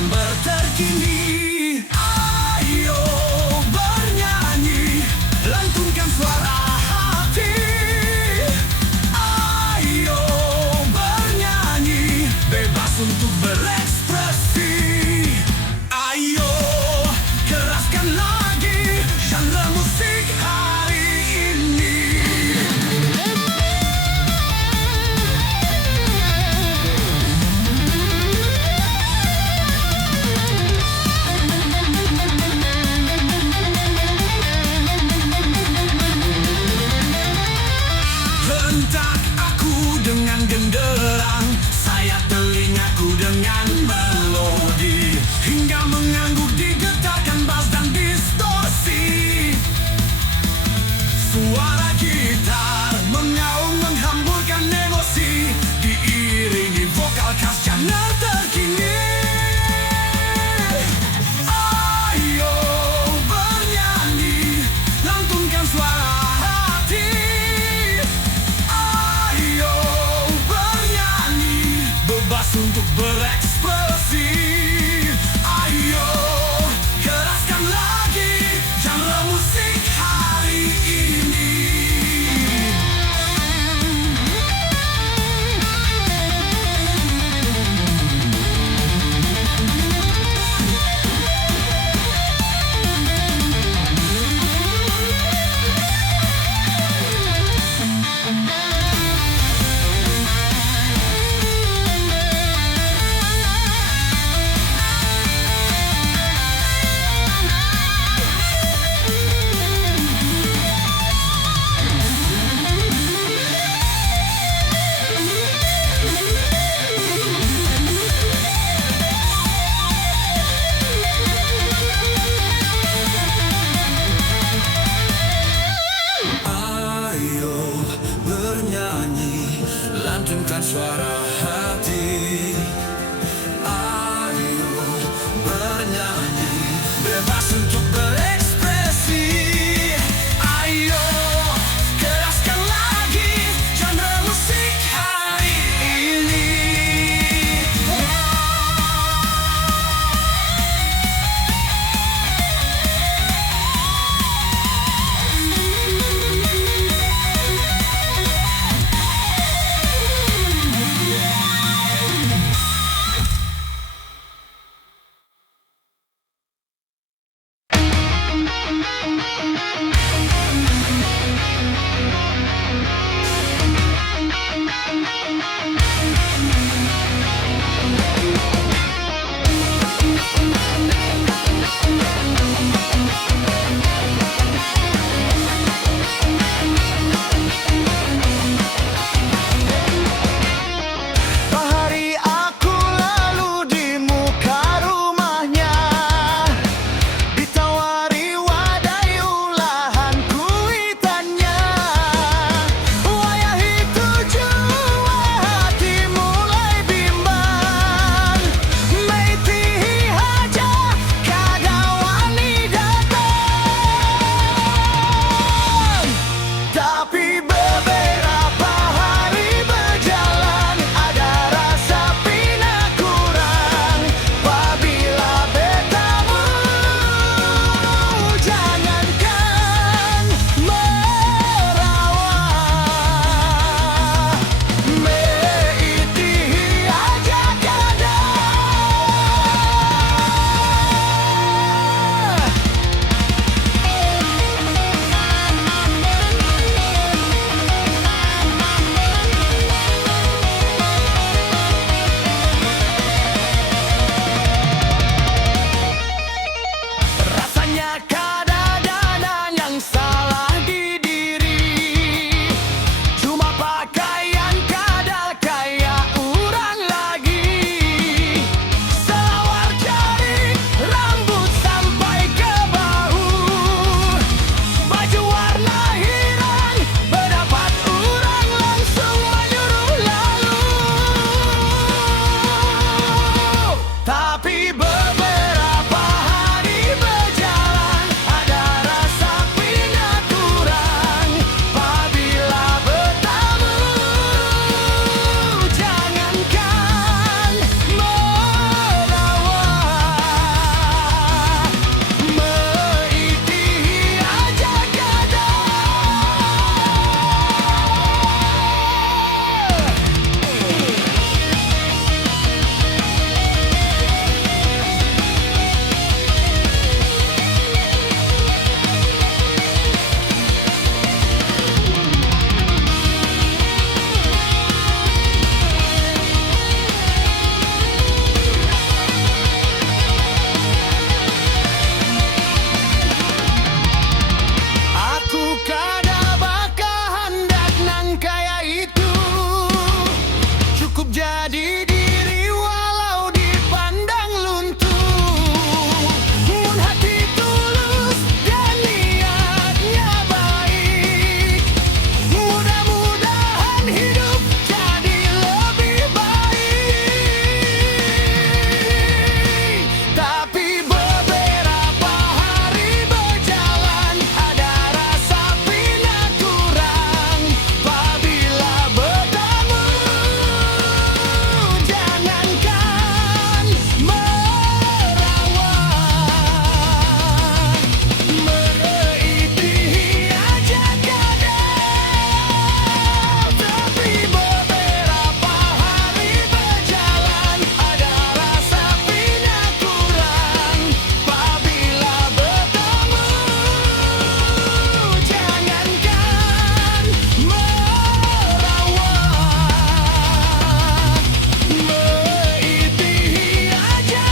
September terkini. Ayo bernyanyi, lantunkan suara hati. Ayo bernyanyi, bebas untuk berekspresi. Ayo keraskan lagi genre musik hari ini. Hentak aku dengan genderang, sayat telingaku dengan melodi, hingga mengangguk digetarkan bass dan distorsi. Suara gitar mengaung menghamburkan emosi, diiringi vokal khas genre terkini. Ayo bernyanyi, lantunkan suara hati. Ayo bernyanyi, bebas untuk berekspresi. Ayo keraskan lagi genre musik hari ini. Ayo bernyanyi, lantunkan suara hati. Ayo bernyanyi, bebas untuk berekspresi. Ayo keraskan lagi genre musik hari ini. menjadi diri walau dipandang luntur. Mun hati tulus dan niatnya baik, mudah-mudahan hidup jadi lebih baik. Tapi beberapa hari berjalan, ada rasa pindah kurang. Apabila bertemu, jangankan merawat, mereiti aja kadang. Tapi beberapa hari berjalan, ada rasa pindah kurang. Apabila bertemu, jangankan merawat, meiti aja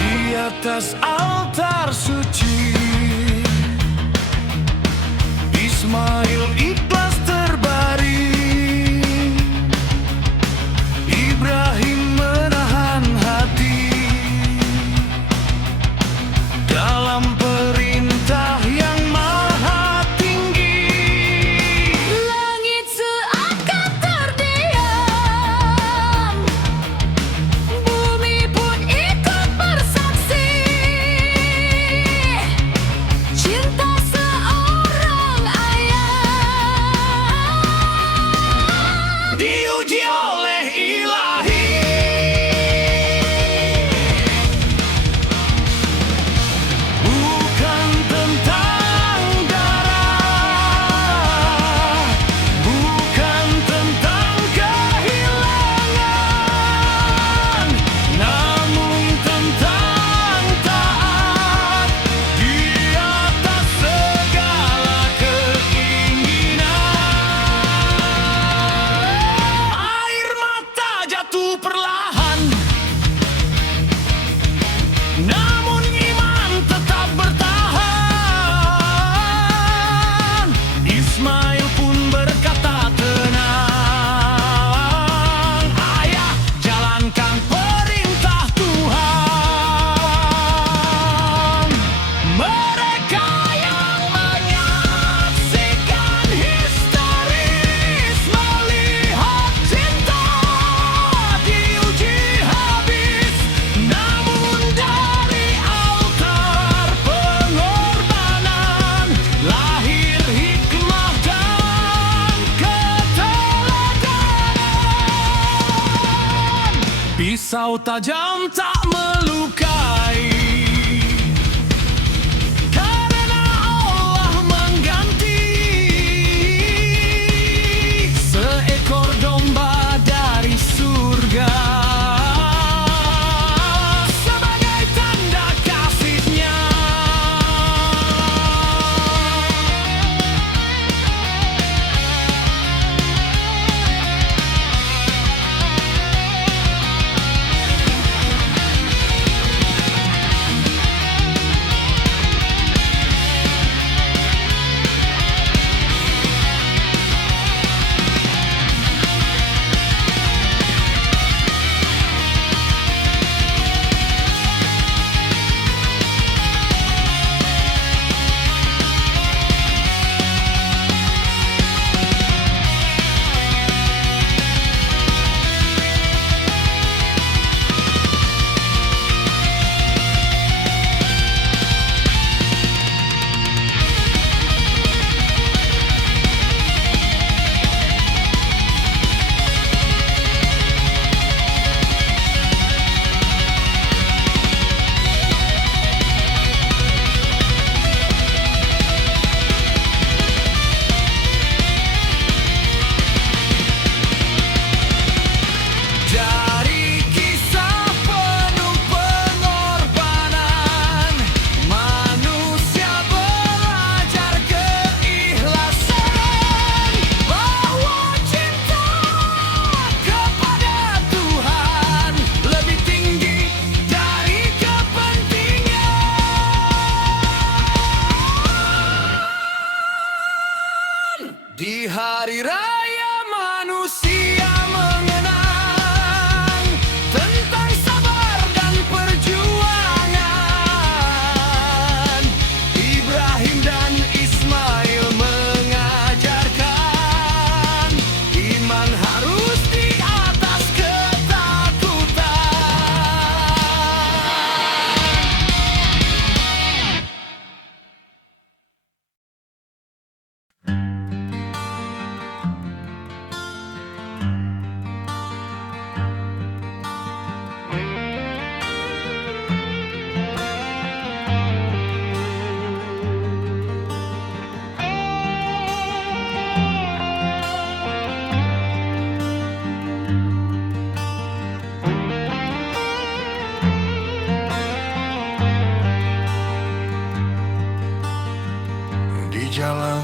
di atas altar suci, Ismail ikhlas terbaring. Ibrahim menahan hati dalam perintah yang maha tinggi. Langit seakan terdiam, bumi pun ikut bersaksi. Cinta seorang ayah Diuji oleh ilahi, bukan tentang darah, bukan tentang kehilangan, namun tentang taat di atas segala keinginan. Air mata jatuh perlahan, namun iman tetap bertahan. Ismail pun berkata tenang, ayah jalankan perintah Tuhan. Mereka yang menyaksikan histeris melihat cinta diuji habis, namun dari altar pengorbanan lahir hikmah dan keteladanan. Pisau tajam tak melukai, karena Allah mengganti seekor domba dari surga sebagai tanda kasih-Nya.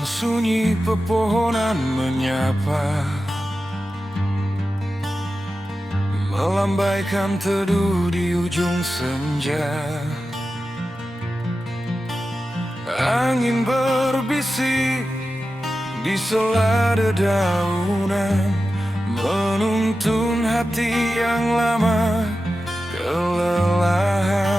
sunyi pepohonan menyapa, melambaikan teduh di ujung senja. Angin berbisik di sela dedaunan, menuntun hati yang lama kelelahan.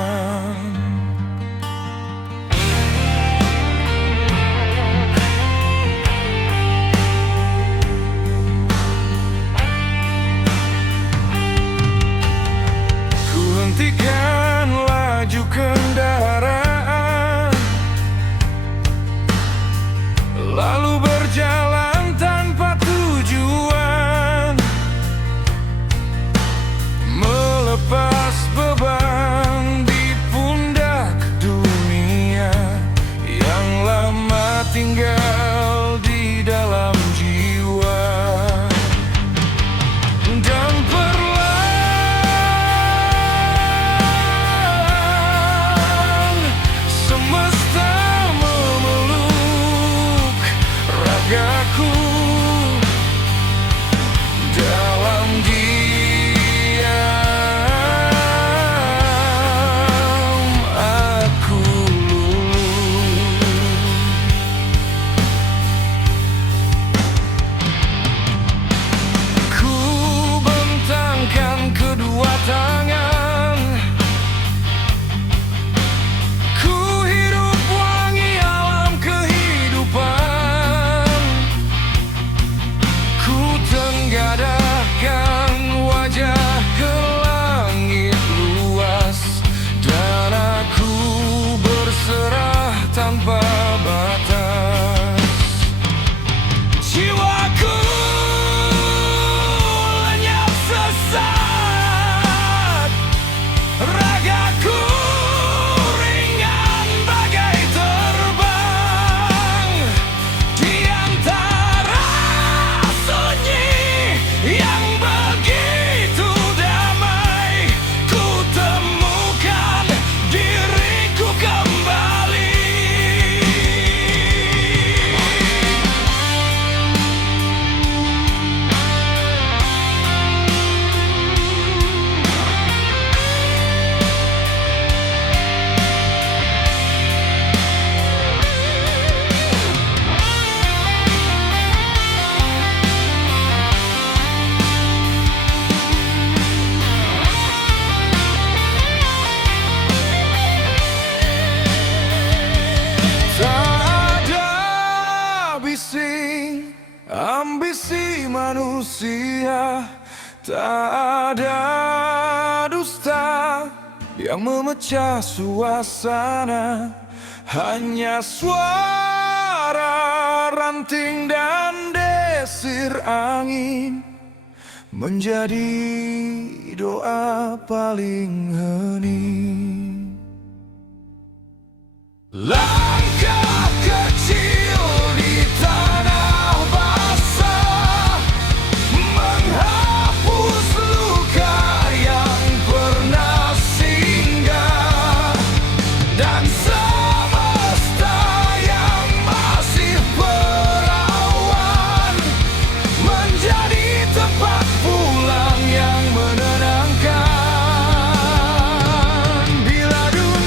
Ku hentikan laju kendaraan, lalu berjalan tanpa tujuan, melepas beban di pundak dunia yang lama tinggal di dalam jiwa. Dan perlahan semesta memeluk ragaku dalam diam. Aku luluh. Ku bentangkan kedua tangan, ku hirup wangi alam kehidupan. Ku tenggadahkan wajah ke langit luas, dan aku berserah tanpa batas. Jiwaku lenyap sesat, ragaku ringan bagai terbang di antara sunyi yang begitu damai. Ku temukan diriku kembali. Tak ada bising ambisi manusia, tak ada dusta yang memecah suasana. Hanya suara ranting dan desir angin menjadi doa paling hening. Langkah kecil di tanah basah, menghapus luka yang pernah singgah, dan semesta yang masih perawan menjadi tempat pulang yang menenangkan. Bila dunia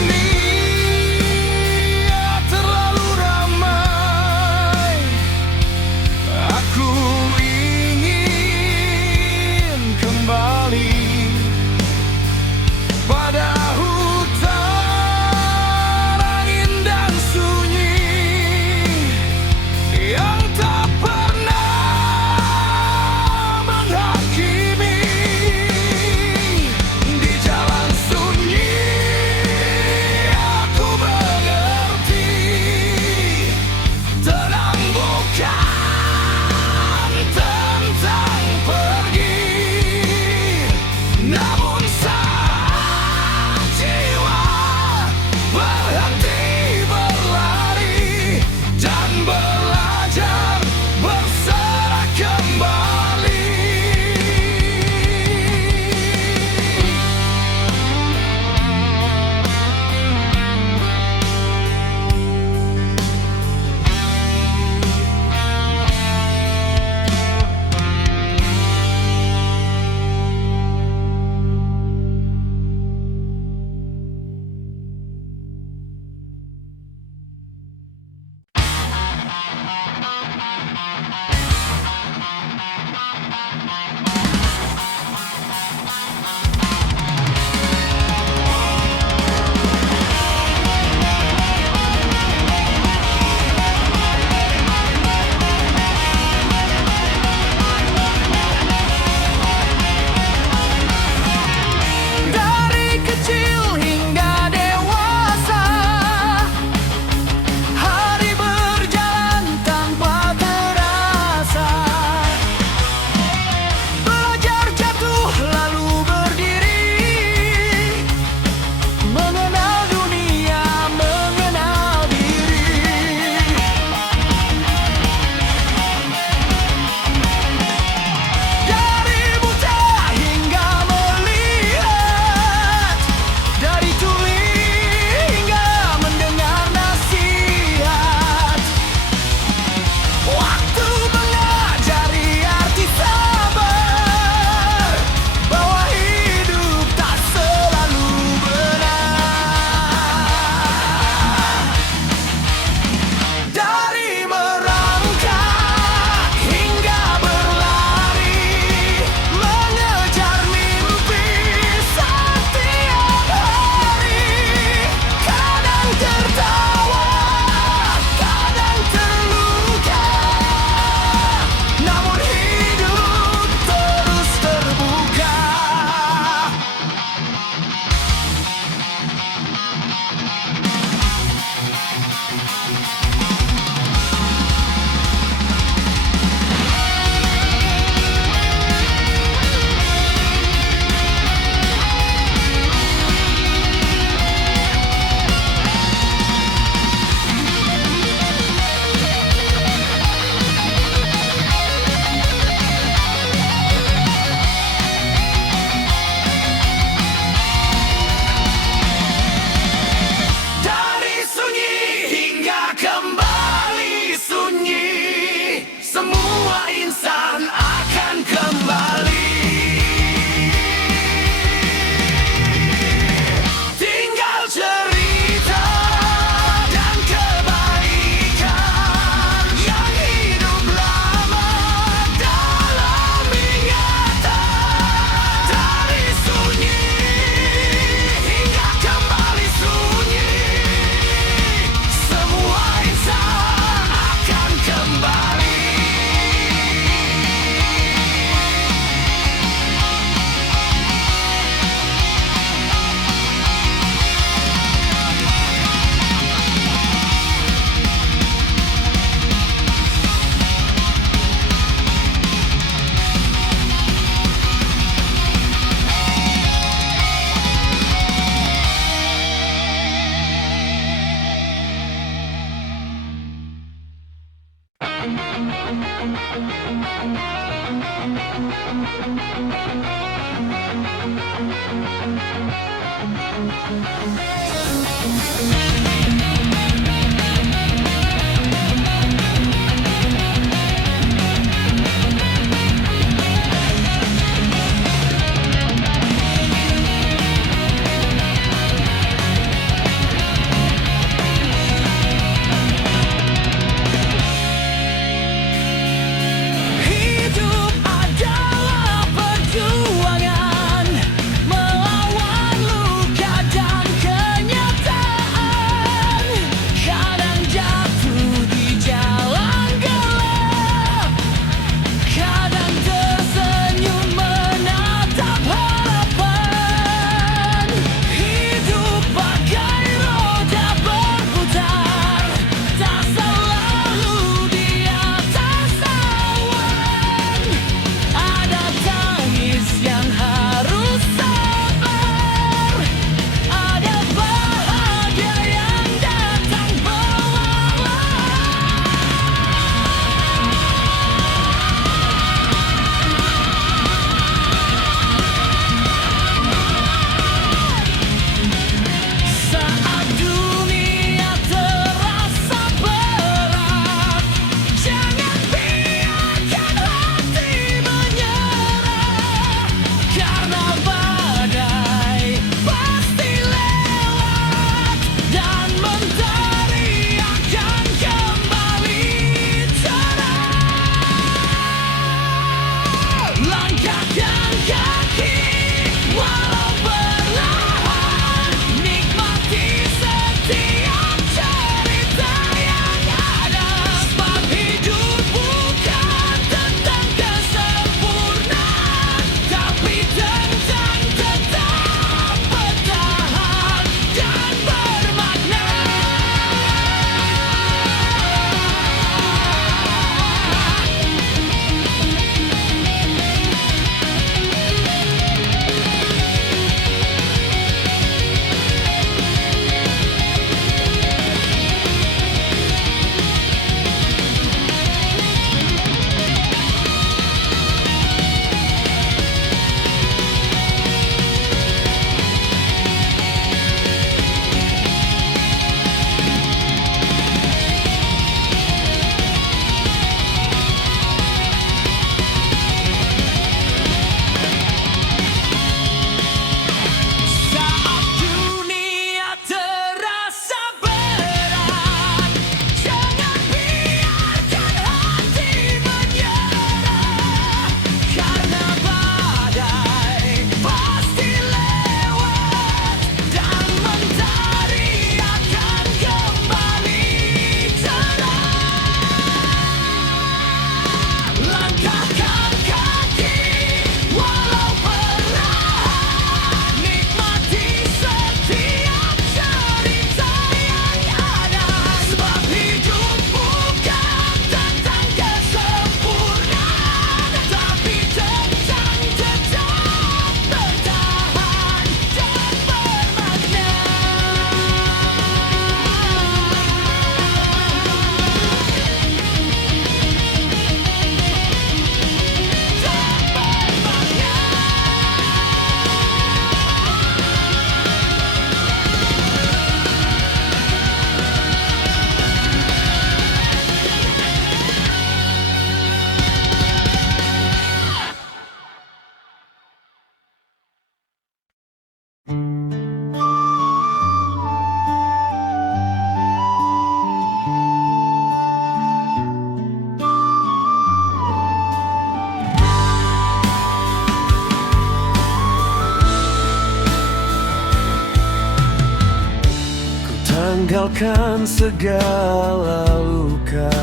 Tinggalkan segala luka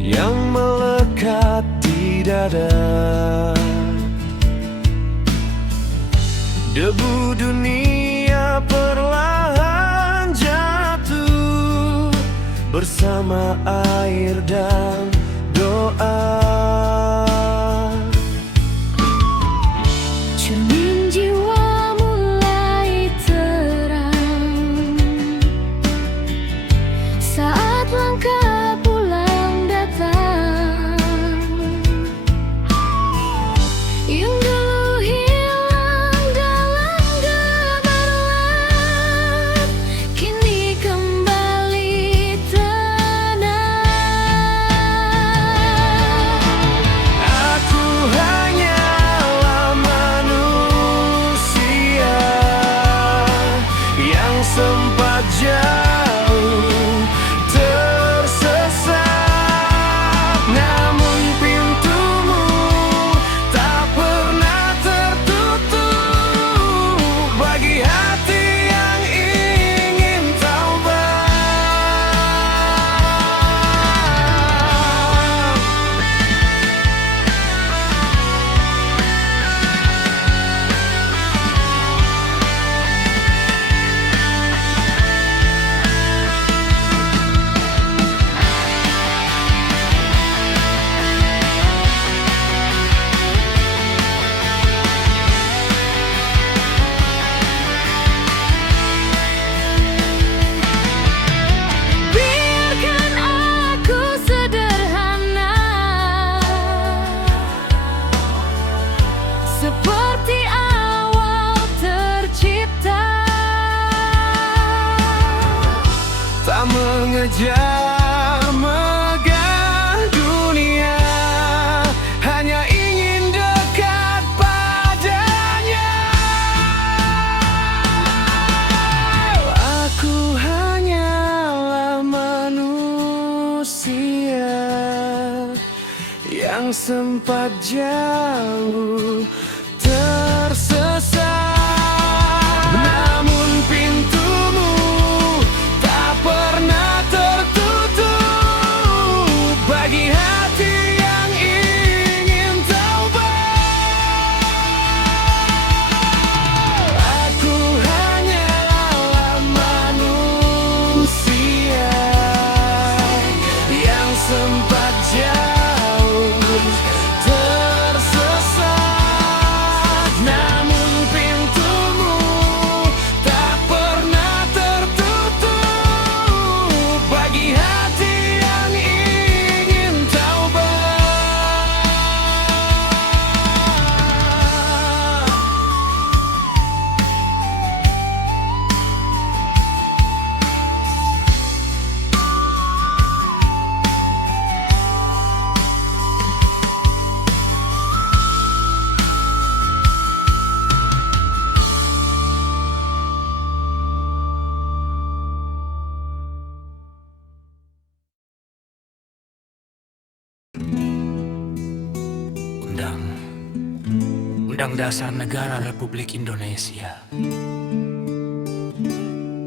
yang melekat di dada. Debu dunia perlahan jatuh bersama air dan doa. Cermin jiwa mulai terang saat langkah pulang datang. Yang dulu hilang dalam gemerlap kini kembali tenang. Aku hanyalah manusia yang sempat jauh tersesat, namun pintumu tak pernah tertutup bagi hati yang ingin taubat. Biarkan aku sederhana seperti awal tercipta. Tak mengejar megah dunia, hanya ingin dekat padanya. Aku hanyalah manusia yang sempat jauh tersesat, namun pintumu tak pernah tertutup bagi hati yang ingin taubat. Aku hanyalah manusia yang sempat jauh tersesat, namun pintumu tak pernah tertutup bagi hati yang ingin taubat. Undang Dasar Negara Republik Indonesia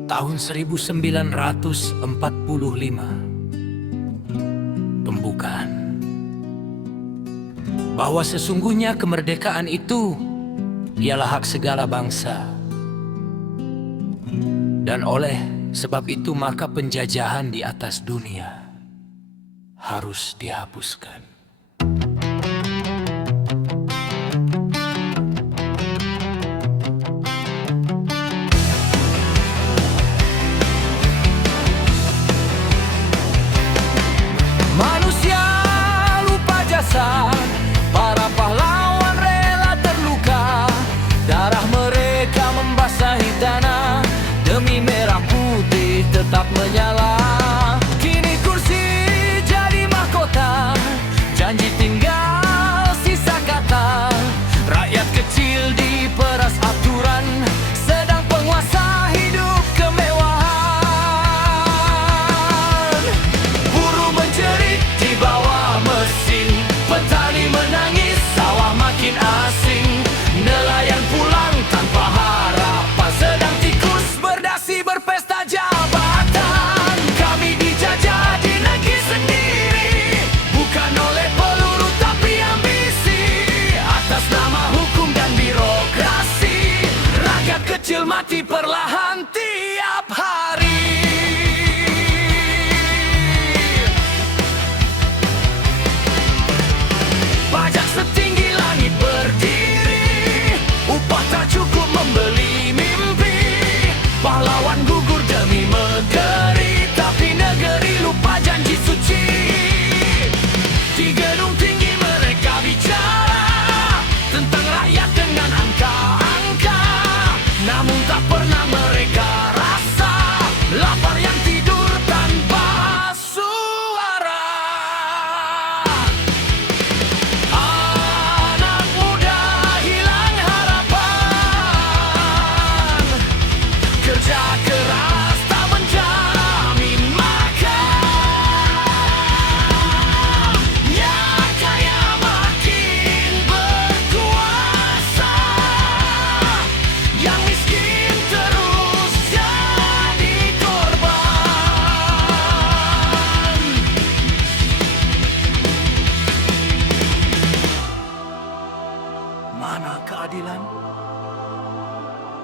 tahun 1945. Pembukaan bahwa sesungguhnya kemerdekaan itu ialah hak segala bangsa, dan oleh sebab itu maka penjajahan di atas dunia harus dihapuskan. Manusia lupa jasa para pahlawan rela terluka, darah mereka membasahi tanah demi merah putih tetap menyala. Kini kursi jadi mahkota, janji tinggal sisa kata. Rakyat kecil diperas aturan, sedang penguasa hidup kemewahan. Buruh menjerit di bawah mesin, petani menangis, sawah makin asing. Nelayan pulang tanpa harapan, sedang tikus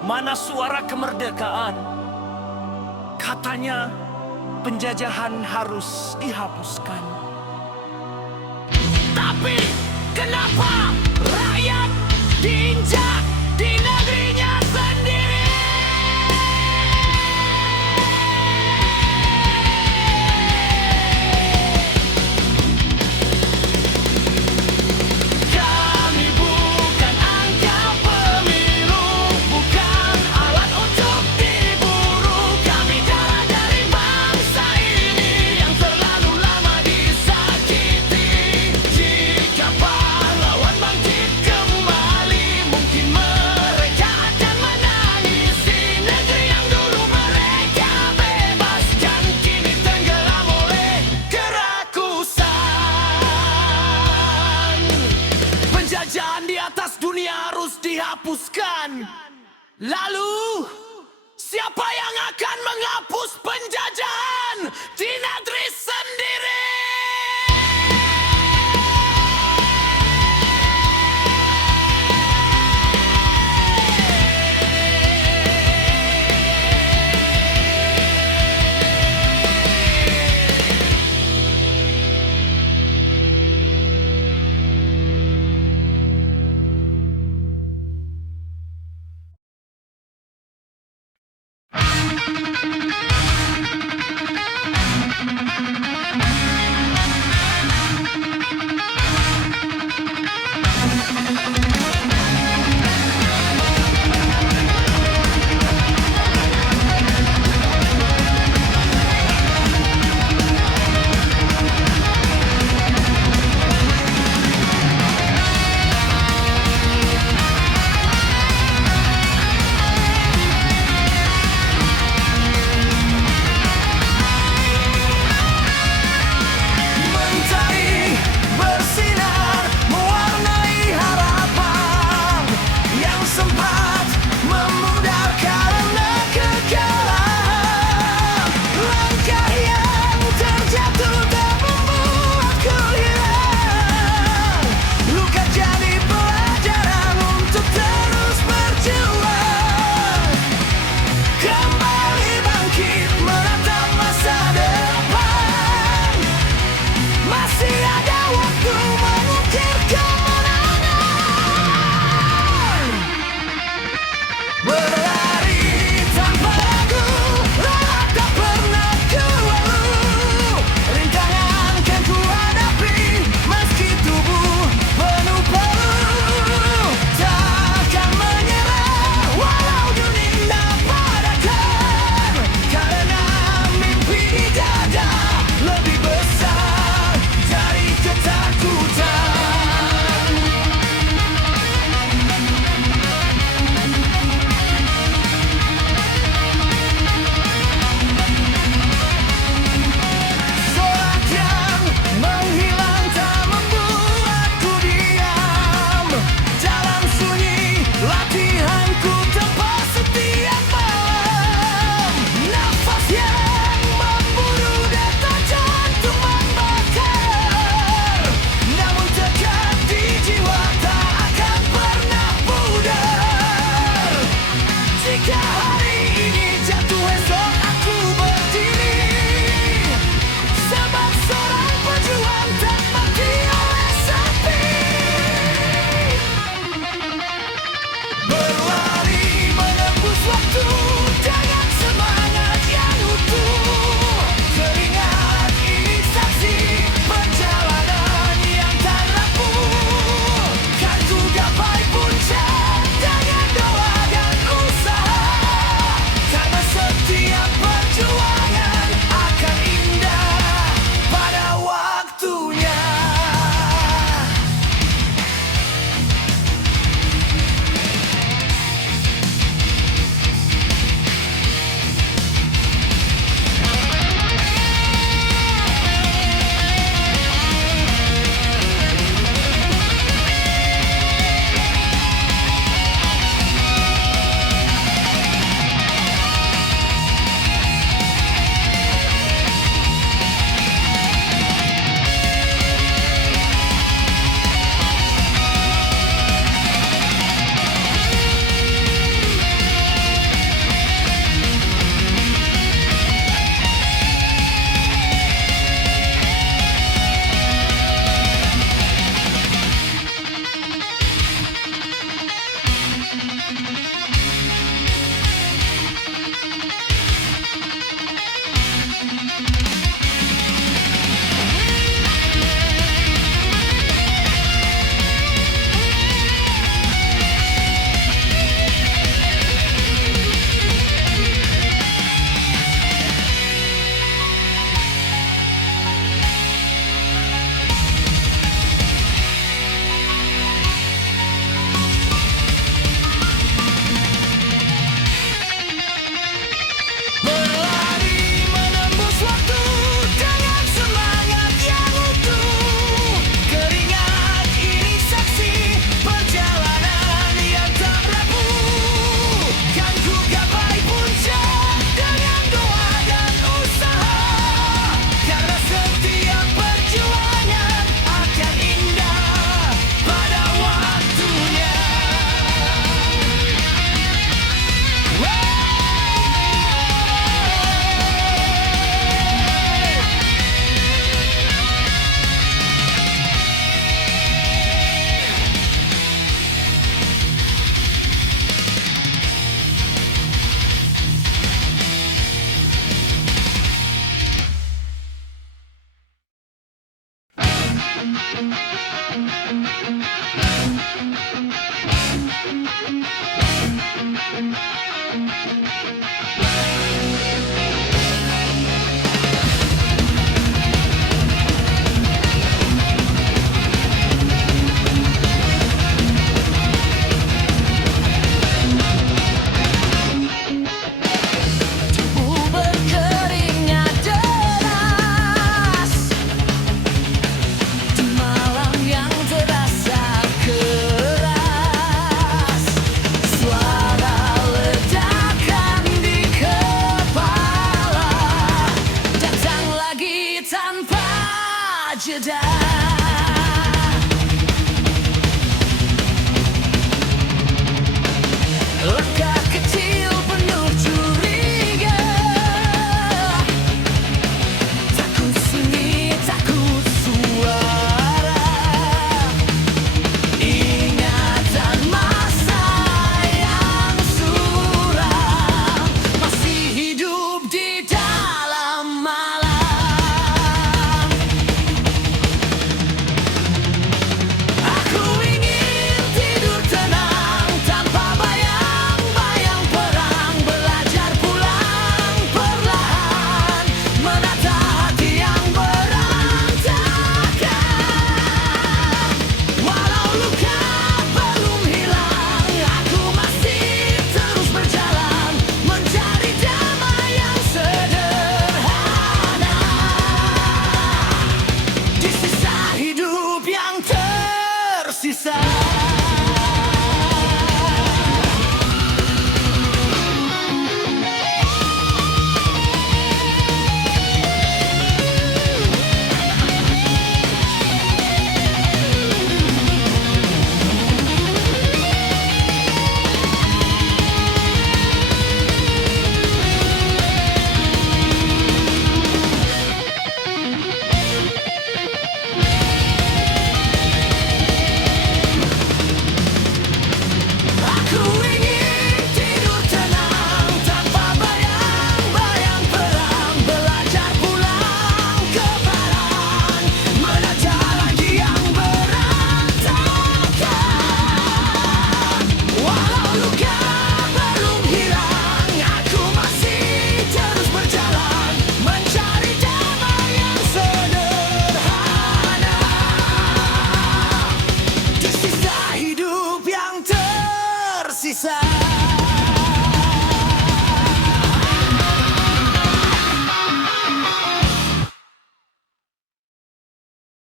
Mana suara kemerdekaan? Katanya penjajahan harus dihapuskan. Tapi kenapa rakyat diinjak di negerinya sendiri? Kami bukan angka pemilu, bukan alat untuk diburu. Kami darah dari bangsa ini yang terlalu lama disakiti. Jika pahlawan bangkit kembali, mungkin mereka akan menangisi negeri yang dulu mereka bebaskan, kini tenggelam oleh kerakusan. Penjajahan di atas dunia harus dihapuskan. Lalu, siapa yang akan menghapus penjajahan di negeri sendiri?